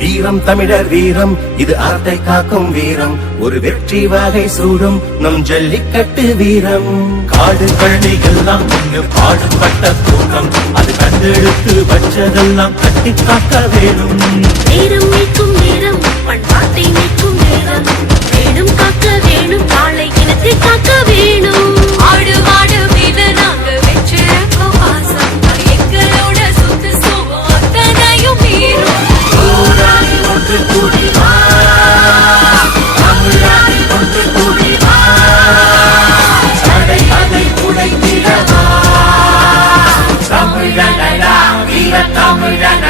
வீரம் தமிழர் வீரம் இது அறத்தை காக்கும் வீரம். ஒரு வெற்றி வகை சூடும் நம் ஜல்லிக்கட்டு வீரம். காடு கழனி எல்லாம் இங்கு பாடுபட்ட தூக்கம். அது கண்டெடுத்து வச்சதெல்லாம் கட்டி காக்க வேணும் Vamos ganar.